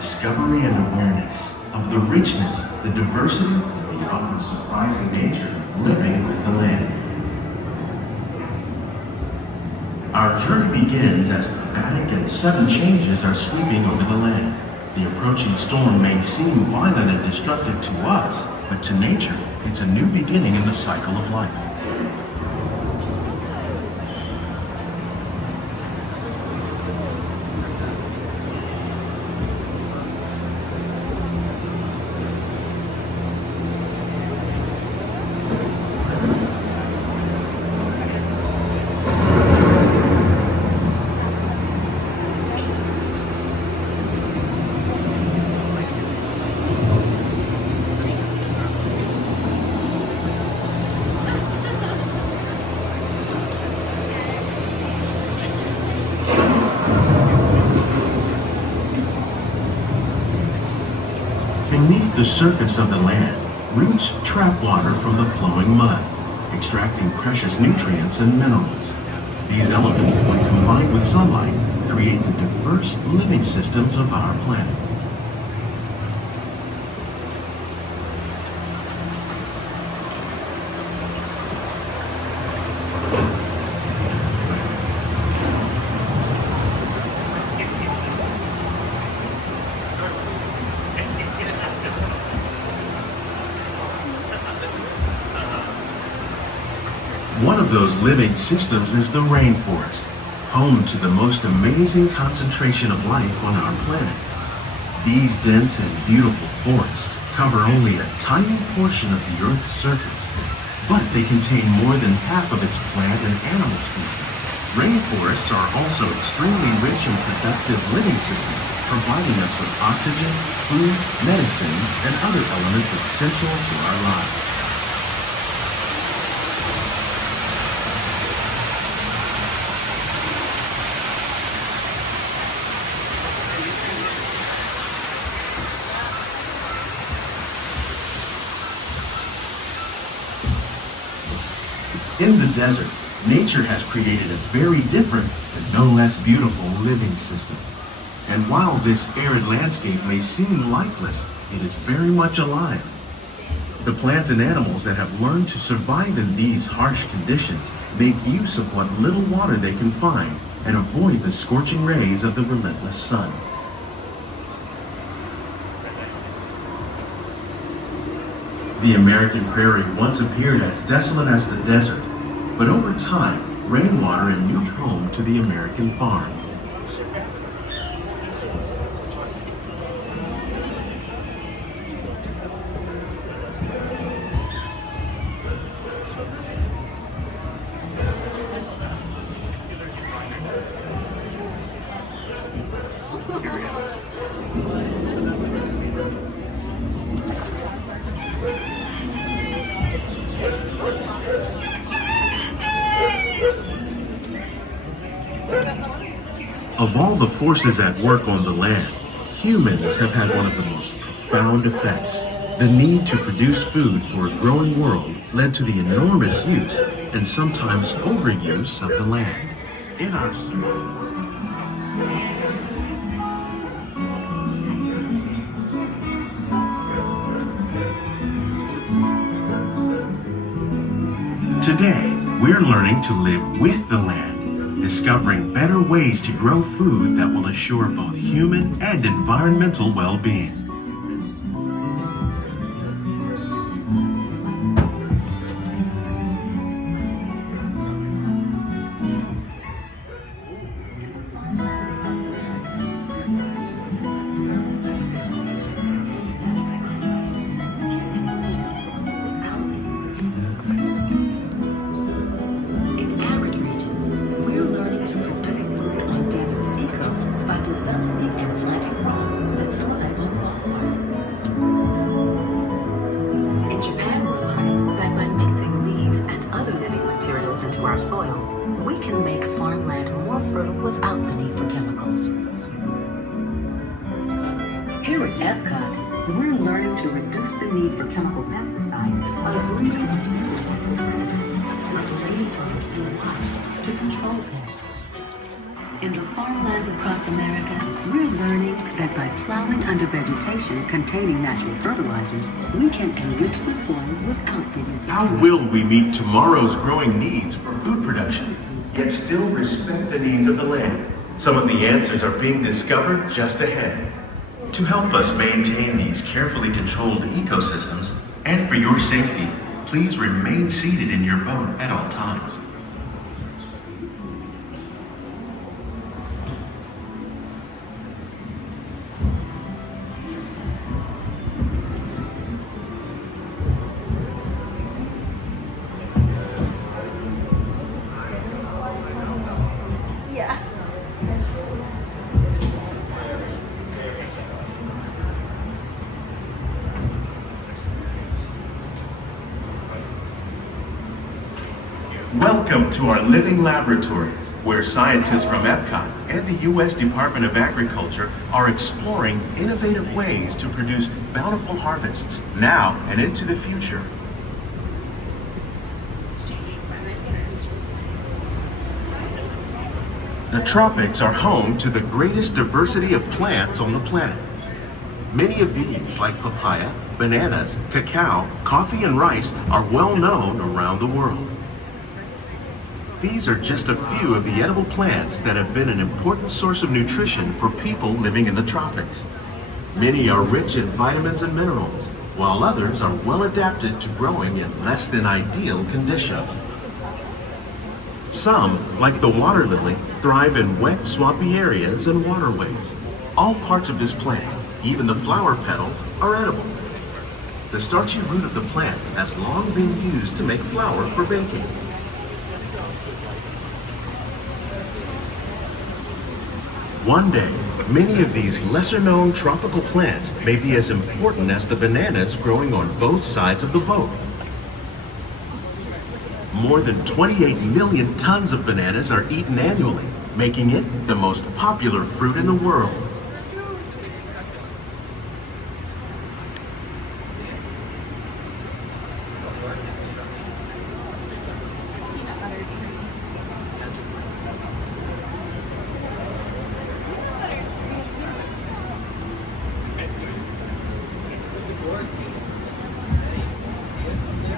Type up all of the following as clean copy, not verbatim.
discovery and awareness of the richness, the diversity, and the often surprising nature of living with the land. Our journey begins as dramatic and sudden changes are sweeping over the land. The approaching storm may seem violent and destructive to us, but to nature, it's a new beginning in the cycle of life. Beneath the surface of the land, roots trap water from the flowing mud, extracting precious nutrients and minerals. These elements, when combined with sunlight, create the diverse living systems of our planet. One of those living systems is the rainforest, home to the most amazing concentration of life on our planet. These dense and beautiful forests cover only a tiny portion of the Earth's surface, but they contain more than half of its plant and animal species. Rainforests are also extremely rich and productive living systems, providing us with oxygen, food, medicines, and other elements essential to our lives. In the desert, nature has created a very different but no less beautiful living system. And while this arid landscape may seem lifeless, it is very much alive. The plants and animals that have learned to survive in these harsh conditions make use of what little water they can find and avoid the scorching rays of the relentless sun. The American prairie once appeared as desolate as the desert, but over time, rainwater a new home to the American farm. Of all the forces at work on the land, humans have had one of the most profound effects. The need to produce food for a growing world led to the enormous use and sometimes overuse of the land. In our Today, we're learning to live with the land, discovering better ways to grow food that will assure both human and environmental well-being. Into our soil, we can make farmland more fertile without the need for chemicals. Here at EPCOT, we're learning to reduce the need for chemical pesticides by breeding and using natural remedies like rainbows and wasps to control pests. In the farmlands across America, we're learning that by plowing under vegetation containing natural fertilizers, we can enrich the soil without the use of How will we meet tomorrow's growing needs for food production, yet still respect the needs of the land? Some of the answers are being discovered just ahead. To help us maintain these carefully controlled ecosystems, and for your safety, please remain seated in your boat at all times. Welcome to our living laboratories, where scientists from EPCOT and the U.S. Department of Agriculture are exploring innovative ways to produce bountiful harvests now and into the future. The tropics are home to the greatest diversity of plants on the planet. Many of these, like papaya, bananas, cacao, coffee, and rice, are well known around the world. These are just a few of the edible plants that have been an important source of nutrition for people living in the tropics. Many are rich in vitamins and minerals, while others are well adapted to growing in less than ideal conditions. Some, like the water lily, thrive in wet, swampy areas and waterways. All parts of this plant, even the flower petals, are edible. The starchy root of the plant has long been used to make flour for baking. One day, many of these lesser-known tropical plants may be as important as the bananas growing on both sides of the boat. More than 28 million tons of bananas are eaten annually, making it the most popular fruit in the world.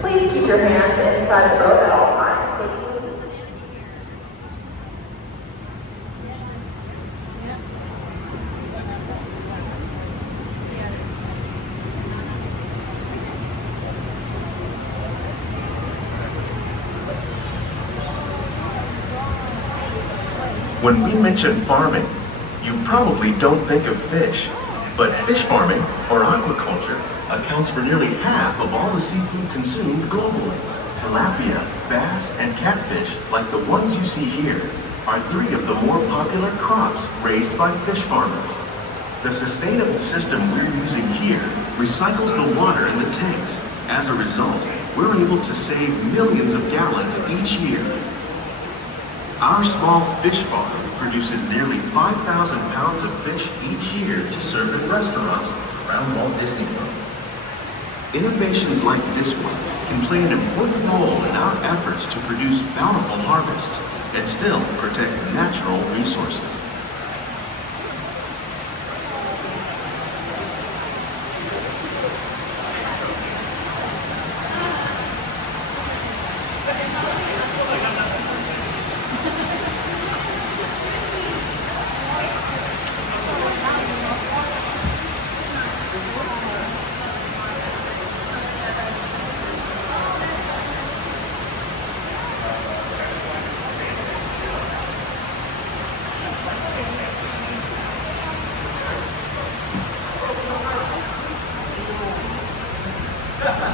Please keep your hands inside the boat at all times. When we mention farming, you probably don't think of fish, but fish farming, or aquaculture, accounts for nearly half of all the seafood consumed globally. Tilapia, bass, and catfish, like the ones you see here, are three of the more popular crops raised by fish farmers. The sustainable system we're using here recycles the water in the tanks. As a result, we're able to save millions of gallons each year. Our small fish farm produces nearly 5,000 pounds of fish each year to serve in restaurants around Walt Disney World. Innovations like this one can play an important role in our efforts to produce bountiful harvests and still protect natural resources.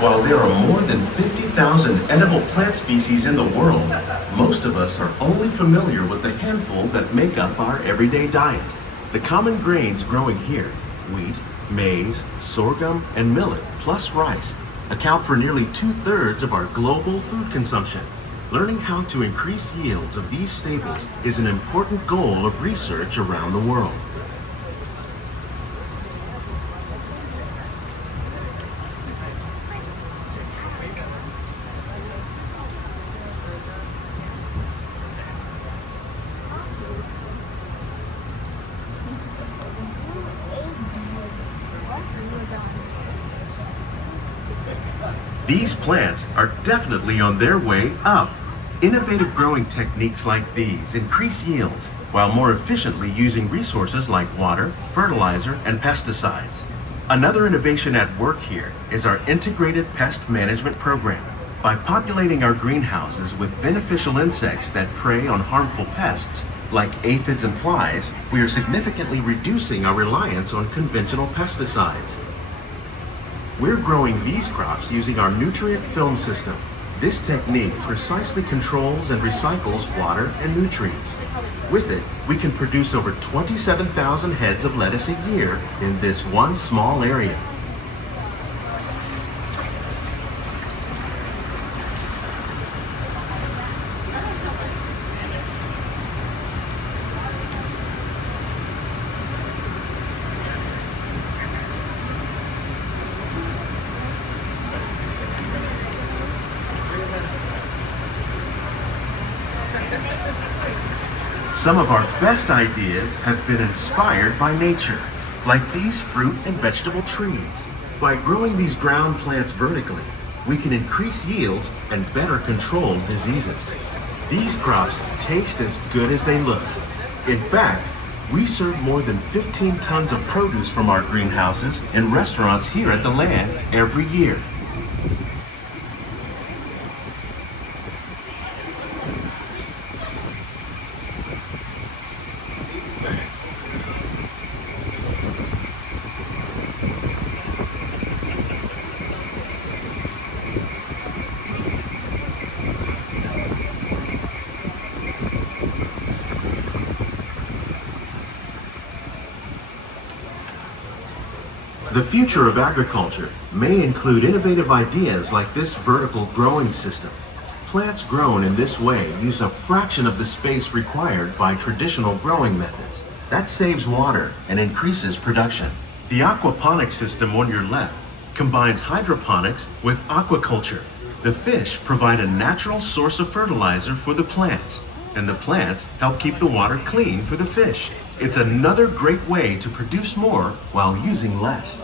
While there are more than 50,000 edible plant species in the world, most of us are only familiar with the handful that make up our everyday diet. The common grains growing here, wheat, maize, sorghum, and millet, plus rice, account for nearly 2/3 of our global food consumption. Learning how to increase yields of these staples is an important goal of research around the world. These plants are definitely on their way up. Innovative growing techniques like these increase yields while more efficiently using resources like water, fertilizer, and pesticides. Another innovation at work here is our integrated pest management program. By populating our greenhouses with beneficial insects that prey on harmful pests, like aphids and flies, we are significantly reducing our reliance on conventional pesticides. We're growing these crops using our nutrient film system. This technique precisely controls and recycles water and nutrients. With it, we can produce over 27,000 heads of lettuce a year in this one small area. Some of our best ideas have been inspired by nature, like these fruit and vegetable trees. By growing these ground plants vertically, we can increase yields and better control diseases. These crops taste as good as they look. In fact, we serve more than 15 tons of produce from our greenhouses in restaurants here at the land every year. The future of agriculture may include innovative ideas like this vertical growing system. Plants grown in this way use a fraction of the space required by traditional growing methods. That saves water and increases production. The aquaponics system on your left combines hydroponics with aquaculture. The fish provide a natural source of fertilizer for the plants, and the plants help keep the water clean for the fish. It's another great way to produce more while using less.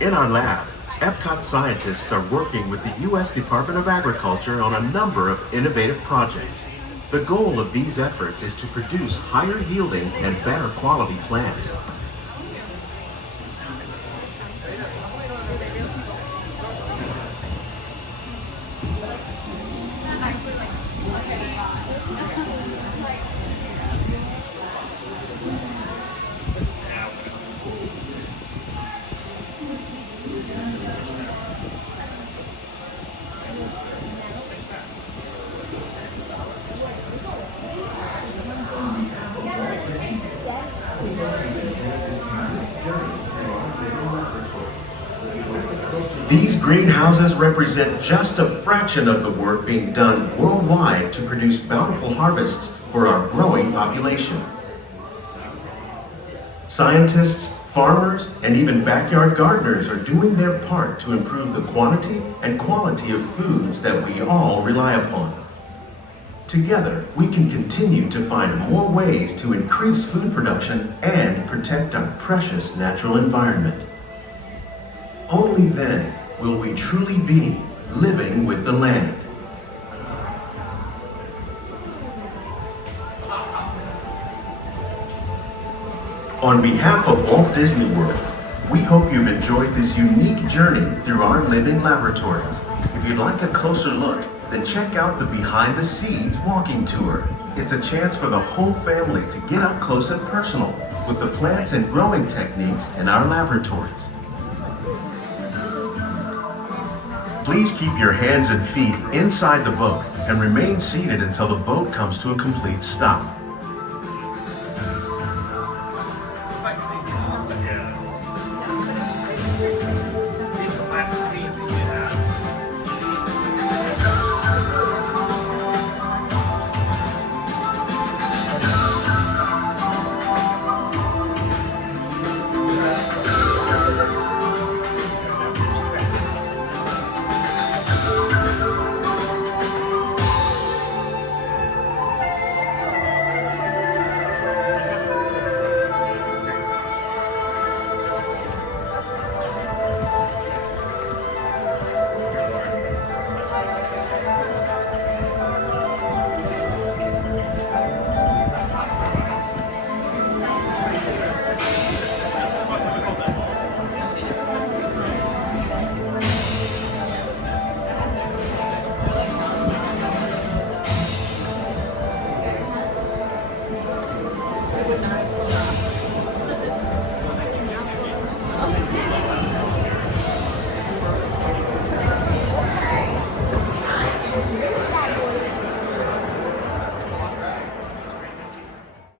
In our lab, EPCOT scientists are working with the U.S. Department of Agriculture on a number of innovative projects. The goal of these efforts is to produce higher yielding and better quality plants. These greenhouses represent just a fraction of the work being done worldwide to produce bountiful harvests for our growing population. Scientists, farmers, and even backyard gardeners are doing their part to improve the quantity and quality of foods that we all rely upon. Together, we can continue to find more ways to increase food production and protect our precious natural environment. Only then will we truly be living with the land. On behalf of Walt Disney World, we hope you've enjoyed this unique journey through our living laboratories. If you'd like a closer look, then check out the Behind the Scenes walking tour. It's a chance for the whole family to get up close and personal with the plants and growing techniques in our laboratories. Please keep your hands and feet inside the boat and remain seated until the boat comes to a complete stop.